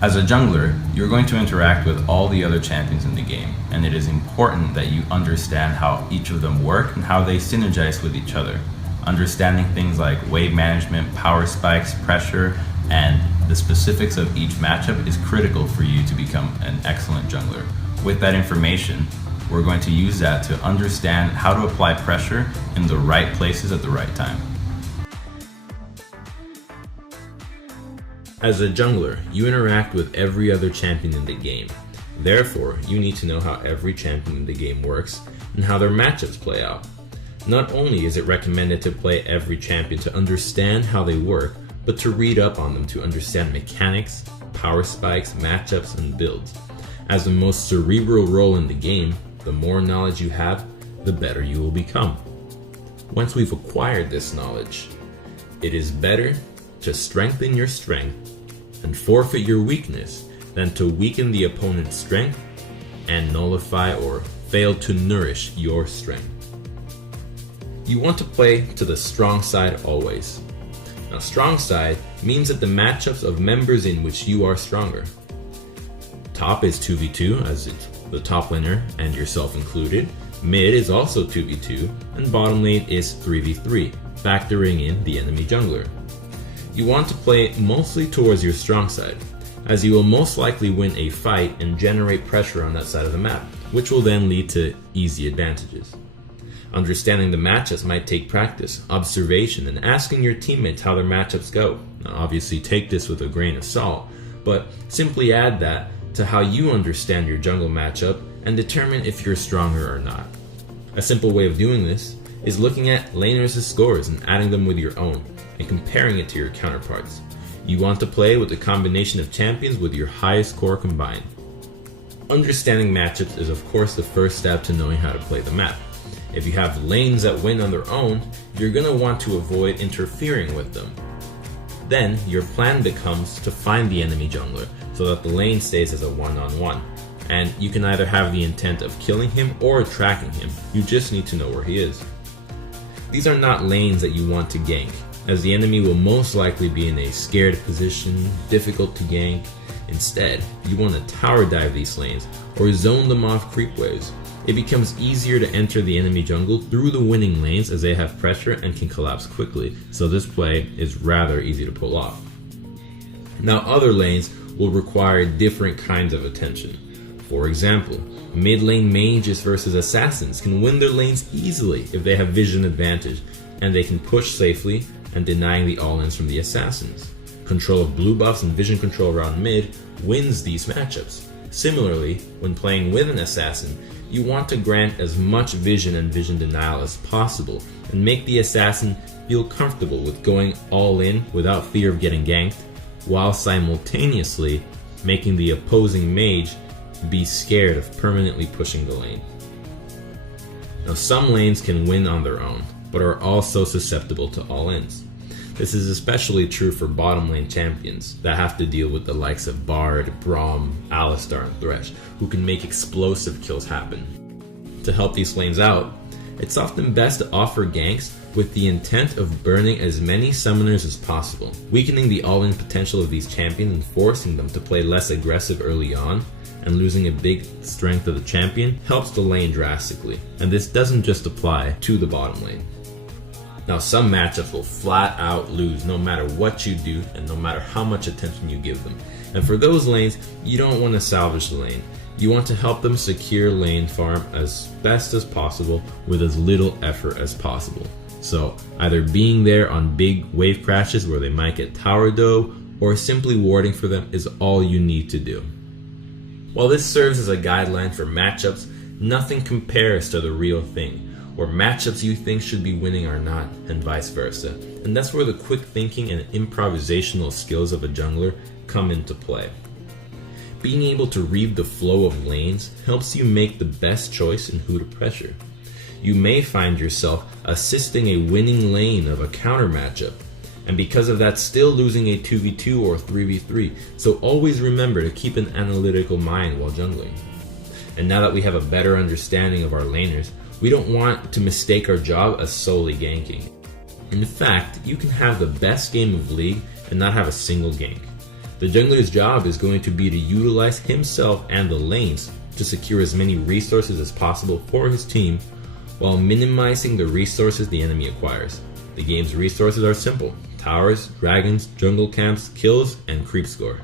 As a jungler, you're going to interact with all the other champions in the game, and it is important that you understand how each of them work and how they synergize with each other. Understanding things like wave management, power spikes, pressure, and the specifics of each matchup is critical for you to become an excellent jungler. With that information, we're going to use that to understand how to apply pressure in the right places at the right time. As a jungler, you interact with every other champion in the game. Therefore, you need to know how every champion in the game works and how their matchups play out. Not only is it recommended to play every champion to understand how they work, but to read up on them to understand mechanics, power spikes, matchups, and builds. As the most cerebral role in the game, the more knowledge you have, the better you will become. Once we've acquired this knowledge, it is better to strengthen your strength and forfeit your weakness than to weaken the opponent's strength and nullify or fail to nourish your strength. You want to play to the strong side always. Now, strong side means that the matchups of members in which you are stronger. Top is 2v2, as it's the top laner and yourself included. Mid is also 2v2, and bottom lane is 3v3, factoring in the enemy jungler. You want to play mostly towards your strong side, as you will most likely win a fight and generate pressure on that side of the map, which will then lead to easy advantages. Understanding the matchups might take practice, observation, and asking your teammates how their matchups go. Now, obviously take this with a grain of salt, but simply add that to how you understand your jungle matchup and determine if you're stronger or not. A simple way of doing this is looking at laners' scores and adding them with your own, and comparing it to your counterparts. You want to play with a combination of champions with your highest score combined. Understanding matchups is of course the first step to knowing how to play the map. If you have lanes that win on their own, you're going to want to avoid interfering with them. Then your plan becomes to find the enemy jungler so that the lane stays as a one-on-one. And you can either have the intent of killing him or tracking him. You just need to know where he is. These are not lanes that you want to gank, as the enemy will most likely be in a scared position, difficult to gank. Instead, you want to tower dive these lanes or zone them off creep waves. It becomes easier to enter the enemy jungle through the winning lanes as they have pressure and can collapse quickly, so this play is rather easy to pull off. Now, other lanes will require different kinds of attention. For example, mid lane mages versus assassins can win their lanes easily if they have vision advantage, and they can push safely and denying the all-ins from the assassins. Control of blue buffs and vision control around mid wins these matchups. Similarly, when playing with an assassin, you want to grant as much vision and vision denial as possible and make the assassin feel comfortable with going all in without fear of getting ganked, while simultaneously making the opposing mage be scared of permanently pushing the lane. Now, some lanes can win on their own, but are also susceptible to all-ins. This is especially true for bottom lane champions that have to deal with the likes of Bard, Braum, Alistar, and Thresh, who can make explosive kills happen. To help these lanes out, it's often best to offer ganks with the intent of burning as many summoners as possible, weakening the all-in potential of these champions and forcing them to play less aggressive early on, and losing a big strength of the champion helps the lane drastically, and this doesn't just apply to the bottom lane. Now, some matchups will flat out lose no matter what you do and no matter how much attention you give them. And for those lanes, you don't want to salvage the lane. You want to help them secure lane farm as best as possible with as little effort as possible. So either being there on big wave crashes where they might get tower doe, or simply warding for them is all you need to do. While this serves as a guideline for matchups, nothing compares to the real thing, where matchups you think should be winning are not, and vice versa. And that's where the quick thinking and improvisational skills of a jungler come into play. Being able to read the flow of lanes helps you make the best choice in who to pressure. You may find yourself assisting a winning lane of a counter matchup, and because of that still losing a 2v2 or 3v3, so always remember to keep an analytical mind while jungling. And now that we have a better understanding of our laners, we don't want to mistake our job as solely ganking. In fact, you can have the best game of League and not have a single gank. The jungler's job is going to be to utilize himself and the lanes to secure as many resources as possible for his team while minimizing the resources the enemy acquires. The game's resources are simple: towers, dragons, jungle camps, kills, and creep score.